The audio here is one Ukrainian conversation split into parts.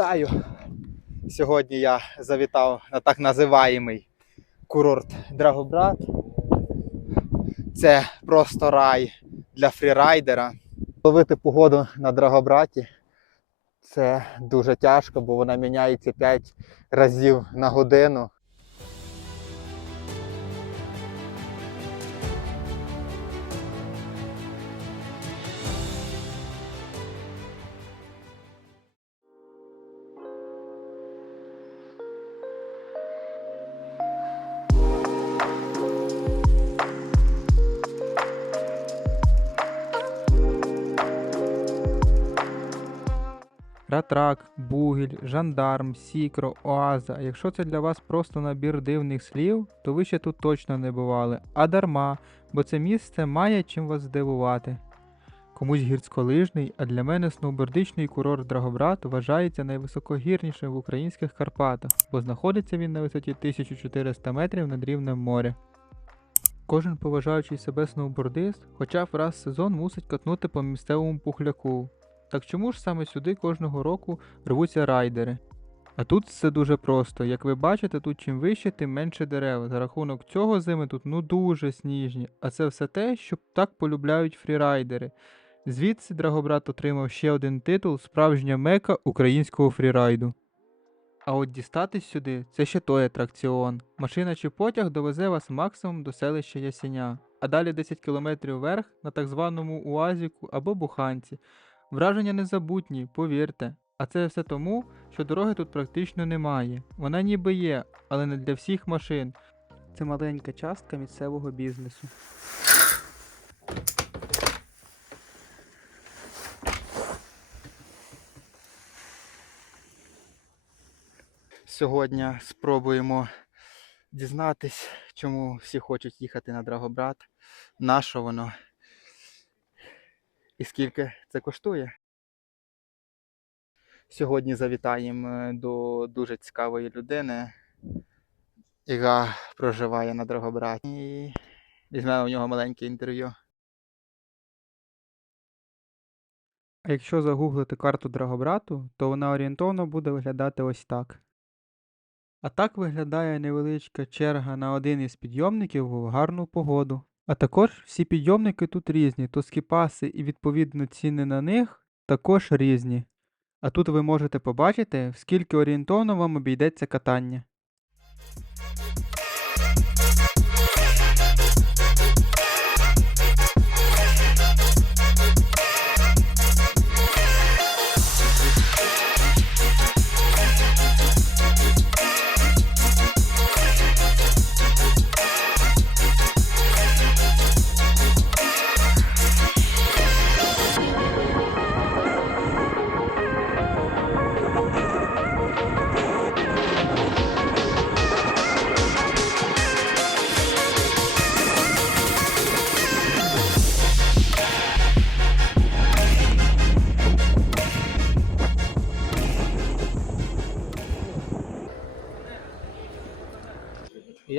Вітаю! Сьогодні я завітав на так називаємий курорт Драгобрат. Це просто рай для фрірайдера. Ловити погоду на Драгобраті це дуже тяжко, бо вона міняється 5 разів на годину. Ратрак, Бугіль, Жандарм, Сікро, Оаза. Якщо це для вас просто набір дивних слів, то ви ще тут точно не бували. А дарма, бо це місце має чим вас здивувати. Комусь гірськолижний, а для мене сноубордичний курорт Драгобрат вважається найвисокогірнішим в українських Карпатах, бо знаходиться він на висоті 1400 метрів над рівнем моря. Кожен поважаючий себе сноубордист хоча б раз в сезон мусить катнути по місцевому пухляку, так чому ж саме сюди кожного року рвуться райдери? А тут все дуже просто. Як ви бачите, тут чим вище, тим менше дерев. За рахунок цього зими тут ну дуже сніжні. А це все те, що так полюбляють фрірайдери. Звідси Драгобрат отримав ще один титул Справжня мека українського фрірайду. А от дістатись сюди це ще той атракціон. Машина чи потяг довезе вас максимум до селища Ясеня, а далі 10 кілометрів вверх на так званому Уазіку або Буханці. Враження незабутні, повірте. А це все тому, що дороги тут практично немає. Вона ніби є, але не для всіх машин. Це маленька частка місцевого бізнесу. Сьогодні спробуємо дізнатись, чому всі хочуть їхати на Драгобрат, на що воно і скільки це коштує. Сьогодні завітаємо е, до дуже цікавої людини, яка проживає на Драгобраті. І візьмемо у нього маленьке інтерв'ю. А якщо загуглити карту Драгобрату, то вона орієнтовно буде виглядати ось так. А так виглядає невеличка черга на один із підйомників в гарну погоду. А також всі підйомники тут різні, то скіпаси і відповідно ціни на них також різні. А тут ви можете побачити, скільки орієнтовно вам обійдеться катання.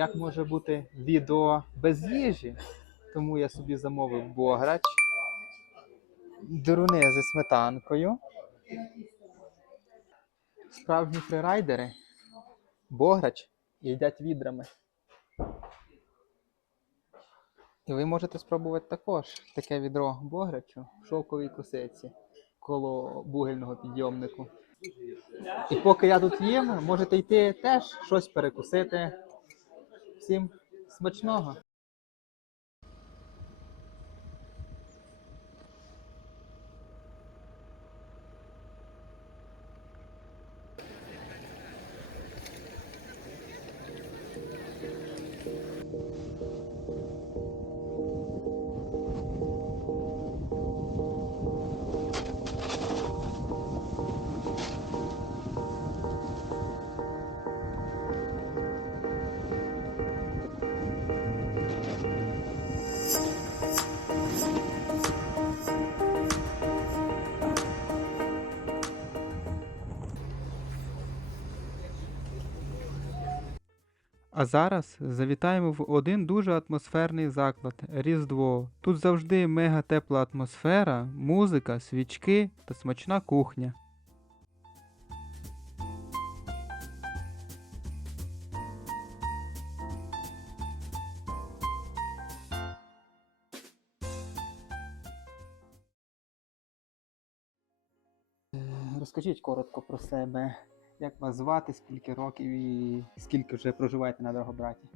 Як може бути відео без їжі? Тому я собі замовив бограч, деруни зі сметанкою. Справжні фрирайдери, бограч їдять відрами. І ви можете спробувати також таке відро бограчу в шовковій косиці коло бугельного підйомнику. І поки я тут їм, можете йти теж щось перекусити. Всім смачного! А зараз завітаємо в один дуже атмосферний заклад Різдво. Тут завжди мега тепла атмосфера, музика, свічки та смачна кухня. Розкажіть коротко про себе. Як вас звати, скільки років і скільки вже проживаєте на Драгобраті?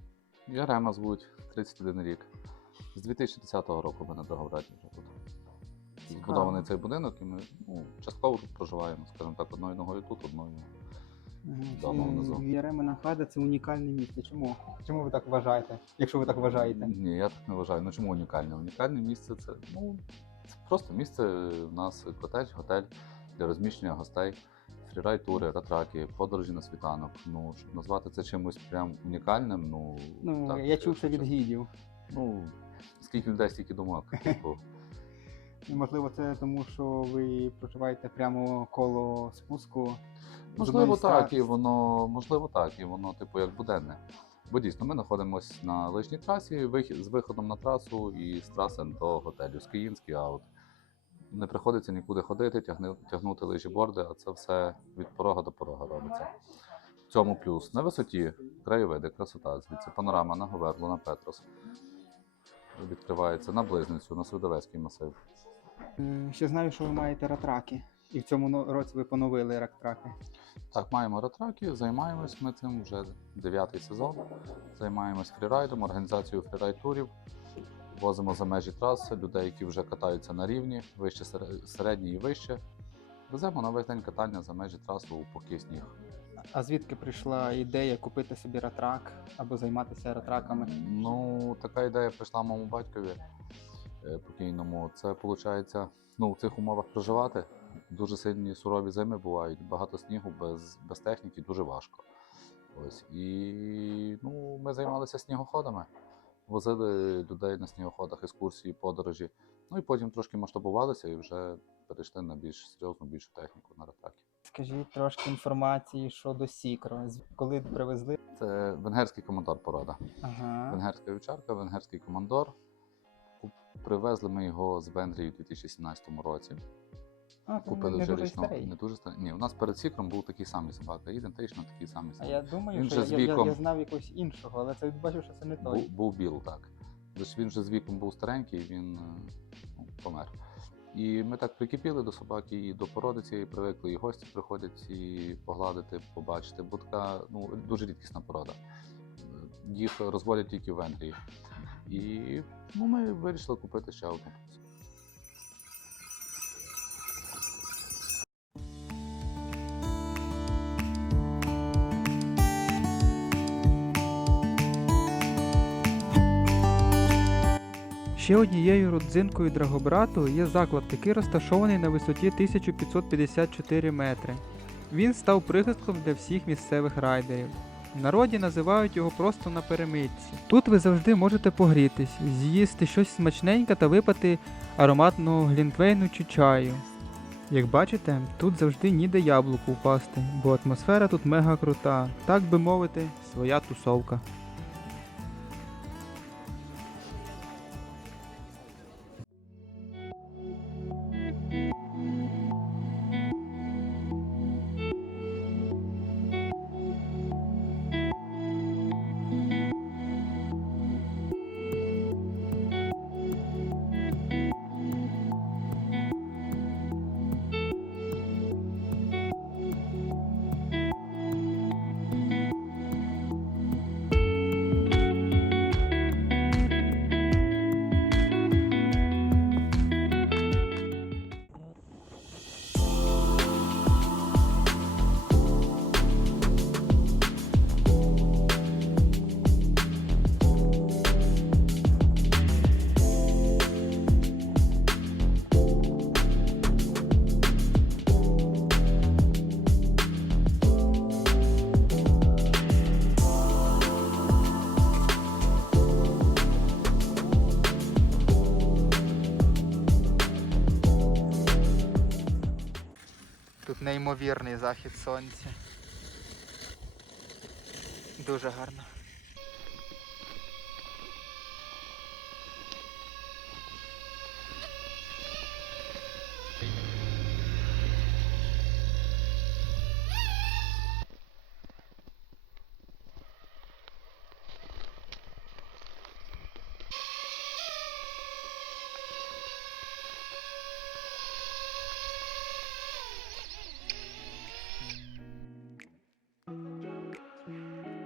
Я Рема звуть, 31 рік. З 2010 року ми на Драгобраті вже тут. Цікаво. Збудований цей будинок, і ми ну, частково тут проживаємо, скажімо так, одною ногою тут, одною. Вдома внизу. Віремена хата це унікальне місце. Чому? Чому ви так вважаєте? Якщо ви так вважаєте? Ні, я так не вважаю. Ну чому унікальне? Унікальне місце це, ну, це просто місце. У нас котедж, готель для розміщення гостей, фрірайд-тури, ратраки, подорожі на світанок. Ну, щоб назвати це чимось прям унікальним, ну. Ну, так, я чув це від гідів. Ну, скільки людей, стільки думок. Типу, можливо, це тому, що ви проживаєте прямо коло спуску. Можливо, так, і воно, можливо, так, і воно, типу, як буденне. Бо дійсно, ми знаходимося на лижній трасі, з виходом на трасу і з траси до готелю. З Київський аут. Не приходиться нікуди ходити, тягнути лижі борди, а це все від порога до порога робиться. В цьому плюс. На висоті краєвиди, красота, звідси панорама на Говерлу, на Петрос. Відкривається на близницю, на Свидовецький масив. Ще знаю, що ви маєте ратраки. І в цьому році ви поновили ратраки. Так, маємо ретраки, займаємось ми цим вже дев'ятий сезон. Займаємось фрірайдом, організацією фрірайд-турів. Возимо за межі траси людей, які вже катаються на рівні, вище сере- середній і вище. Веземо на весь день катання за межі траси у пухкий сніг. А звідки прийшла ідея купити собі ратрак або займатися ратраками? Ну, така ідея прийшла моєму батькові е, покійному. Це виходить, ну, в цих умовах проживати. Дуже сильні сурові зими бувають, багато снігу без, без техніки дуже важко. Ось. І ну, ми займалися снігоходами, возили людей на снігоходах, екскурсії, подорожі. Ну і потім трошки масштабувалися і вже перейшли на більш серйозну, більшу техніку на ратракі. Скажіть трошки інформації щодо Сікро. Коли привезли? Це венгерський командор порода. Ага. Венгерська вівчарка, венгерський командор. Привезли ми його з Венгрії у 2017 році. А, Купили вже річного. Не дуже старий. Ні, у нас перед сікром був такий самий собака, ідентично такий самий А я думаю, Він що вже з я, я, я знав якогось іншого, але це бачив, що це не той. Був, був біл, так. Лише він вже з віком був старенький, він е, ну, помер. І ми так прикипіли до собаки і до породи цієї привикли, і гості приходять і погладити, побачити. Бо така ну, дуже рідкісна порода. Е, Їх розводять тільки в Венгрії. І ну, ми вирішили купити ще одну. Ще однією родзинкою Драгобрату є заклад, який розташований на висоті 1554 метри. Він став прихистком для всіх місцевих райдерів. В народі називають його просто на перемитці. Тут ви завжди можете погрітись, з'їсти щось смачненьке та випити ароматного глінтвейну чи чаю. Як бачите, тут завжди ніде яблуку впасти, бо атмосфера тут мега крута, так би мовити, своя тусовка. Неймовірний захід сонця. Дуже гарно.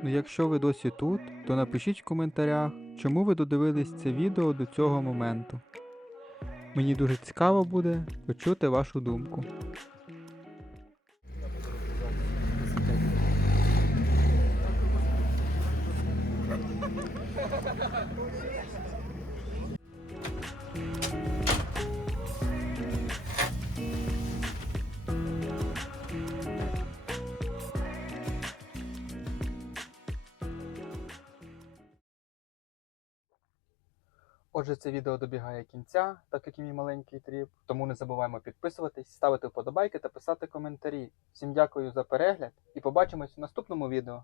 Якщо ви досі тут, то напишіть в коментарях, чому ви додивились це відео до цього моменту. Мені дуже цікаво буде почути вашу думку. Отже, це відео добігає кінця, так як і мій маленький тріп. Тому не забуваємо підписуватись, ставити вподобайки та писати коментарі. Всім дякую за перегляд і побачимось в наступному відео.